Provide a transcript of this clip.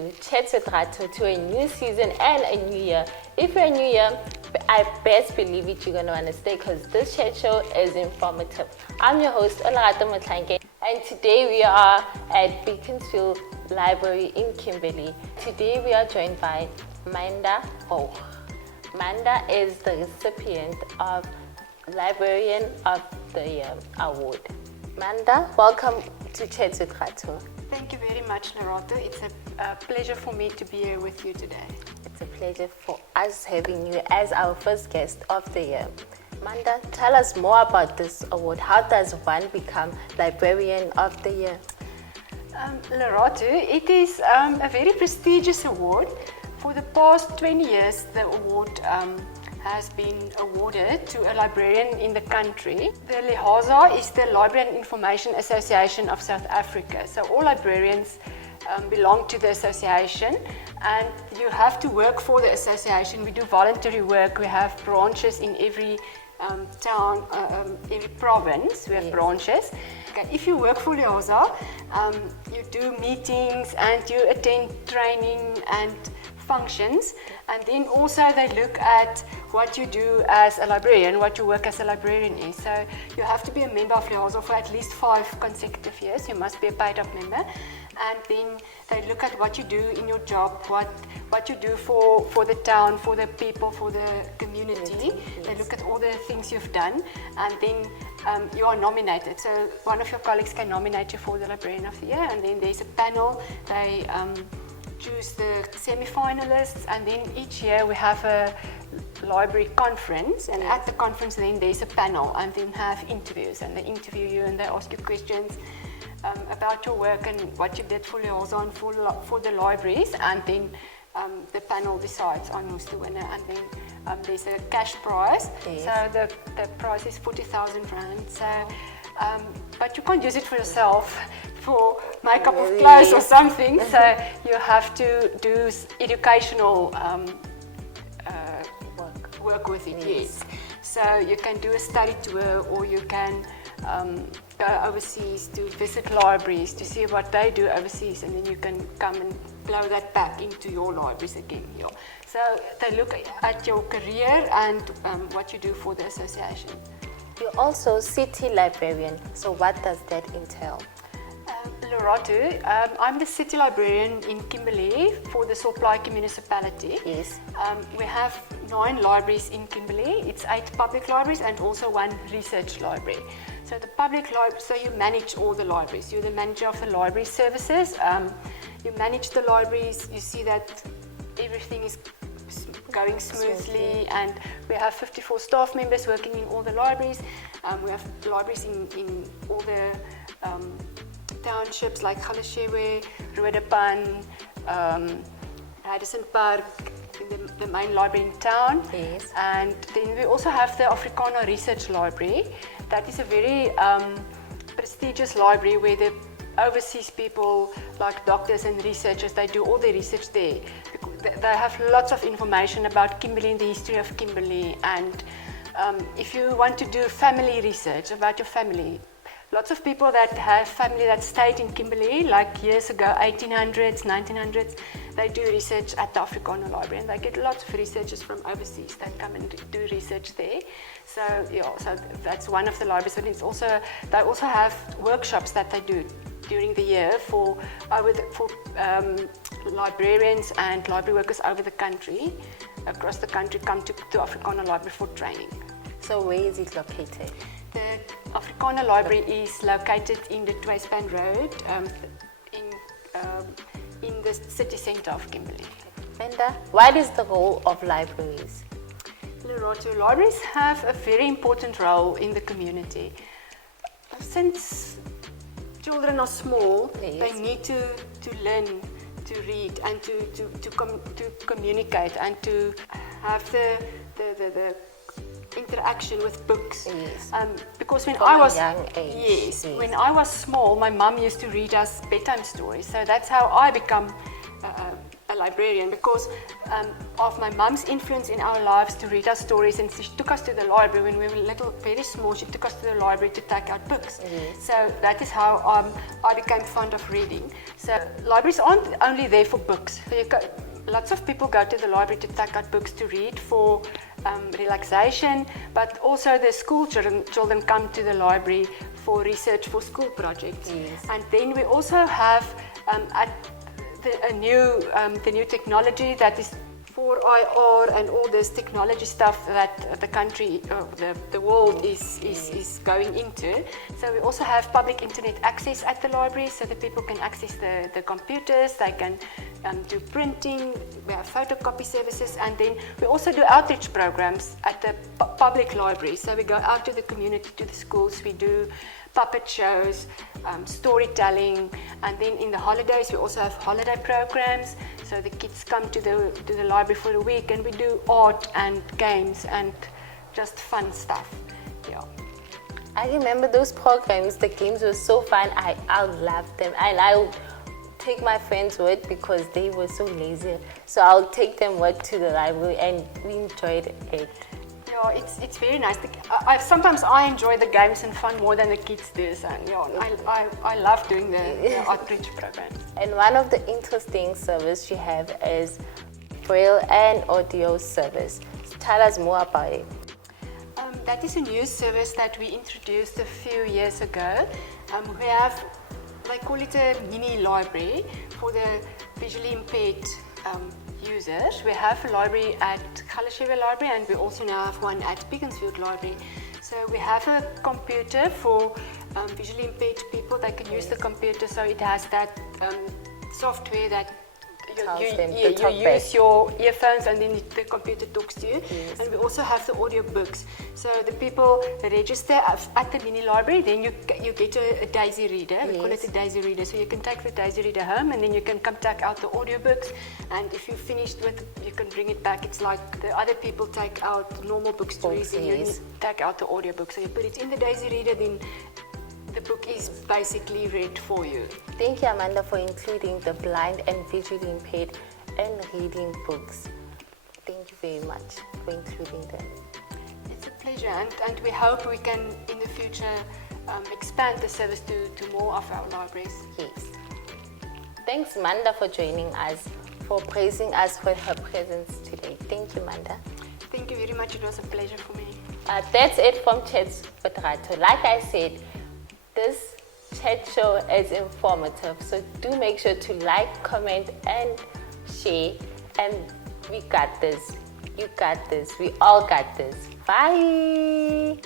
to Chat with Rato, to a new season and a new year. If you're new here, I best believe it, you're going to want to stay because this chat show is informative. I'm your host, Rato, and today we are at Beaconsfield Library in Kimberley. Today we are joined by Manda. Manda is the recipient of Librarian of the Year Award. Manda, welcome to Chat with Rato. Thank you very much, Rato. It's a pleasure for me to be here with you today. It's a pleasure for us having you as our first guest of the year. Manda, tell us more about this award. How does one become Librarian of the Year? Rato, it is a very prestigious award. For the past 20 years, the award has been awarded to a librarian in the country. The LIHASA is the Library and Information Association of South Africa. So all librarians belong to the association, and you have to work for the association. We do voluntary work. We have branches in every town, every province. We have branches. Okay. If you work for LIHASA, you do meetings and you attend training and functions, and then also they look at what you do as a librarian, what your work as a librarian is. So you have to be a member of LIHASA for at least 5 consecutive years. You must be a paid-up member, and then they look at what you do in your job, what you do for the town, for the people, for the community. Yes. They look at all the things you've done, and then you are nominated. So one of your colleagues can nominate you for the Librarian of the Year, and then there's a panel. They choose the semi-finalists, and then each year we have a library conference, and at the conference then there's a panel, and then have interviews, and they interview you and they ask you questions about your work and what you did for LIHASA and for the libraries, and then the panel decides on who's the winner, and then there's a cash prize. Yes. So the prize is 40,000 rand. So, but you can't use it for yourself for makeup of clothes or something. So you have to do educational work with it. Yes. So you can do a study tour, or you can go overseas to visit libraries to see what they do overseas, and then you can come and blow that back into your libraries again. Yeah. So they look at your career and what you do for the association. You're also City Librarian, so what does that entail? Rato, I'm the City Librarian in Kimberley for the Soplaike municipality. Yes. We have 9 libraries in Kimberley. It's 8 public libraries and also 1 research library. So the public library, so you manage all the libraries. You're the manager of the library services. You manage the libraries. You see that everything is going smoothly, and we have 54 staff members working in all the libraries. We have libraries in all the townships like Galeshewe, Roodepan, Radisson Park, the main library in town. Yes. And then we also have the Afrikaner Research Library. That is a very prestigious library where the overseas people, like doctors and researchers, they do all their research there. They have lots of information about Kimberley and the history of Kimberley. And if you want to do family research about your family, lots of people that have family that stayed in Kimberley, like years ago, 1800s, 1900s, they do research at the Afrikaner Library, and they get lots of researchers from overseas that come and do research there. So yeah, so that's one of the libraries. And it's also, they also have workshops that they do during the year for librarians and library workers over the country, across the country, come to Afrikaner Library for training. So where is it located? The Afrikaner Library is located in the Tweespan Road, in the city centre of Kimberley. Manda, what is the role of libraries? Rato, libraries have a very important role in the community. Since children are small, yes, they need to learn to read and to communicate and to have the interaction with books. Yes. Because when From I was a young age. Yes, when I was small, my mum used to read us bedtime stories. So that's how I become a librarian because of my mum's influence in our lives to read us stories, and she took us to the library when we were little, very small. She took us to the library to take out books. So that is how I became fond of reading. So libraries aren't only there for books. Lots of people go to the library to take out books to read for relaxation, but also the school children come to the library for research for school projects. And then we also have the new technology that is for IR and all this technology stuff that the country, the world is going into. So we also have public internet access at the library, so that people can access the computers, they can do printing, we have photocopy services, and then we also do outreach programs at the public library. So we go out to the community, to the schools, we do puppet shows, storytelling, and then in the holidays we also have holiday programs. So the kids come to the library for a week, and we do art and games and just fun stuff. Yeah. I remember those programs. The games were so fun. I loved them, and I would take my friends with because they were so lazy. So I'll take them with to the library, and we enjoyed it. Yeah, it's very nice. Sometimes I enjoy the games and fun more than the kids do. So yeah, I love doing the outreach programs. And one of the interesting service you have is braille and audio service. Tell us more about it. That is a new service that we introduced a few years ago. We have, they call it a mini library for the visually impaired users. We have a library at Galeshewe Library, and we also now have one at Beaconsfield Library. So we have a computer for visually impaired people. They can use the computer, so it has that software that you use your earphones, and then the computer talks to you. Yes. And we also have the audio books. So the people register at the mini library, then you get a daisy reader. Yes. We call it a daisy reader. So you can take the daisy reader home, and then you can come take out the audio books. And if you're finished with it, you can bring it back. It's like the other people take out normal books to read, and you take out the audio book. So you put it in the daisy reader, then the book is basically read for you. Thank you, Amanda, for including the blind and visually impaired and reading books. Thank you very much for including them. It's a pleasure, and we hope we can in the future expand the service to more of our libraries. Yes. Thanks, Amanda, for joining us, for praising us for her presence today. Thank you, Amanda. Thank you very much. It was a pleasure for me. That's it from Chats with Rato. Like I said, this chat show is informative, so do make sure to like, comment, and share. And we got this. You got this. We all got this. Bye.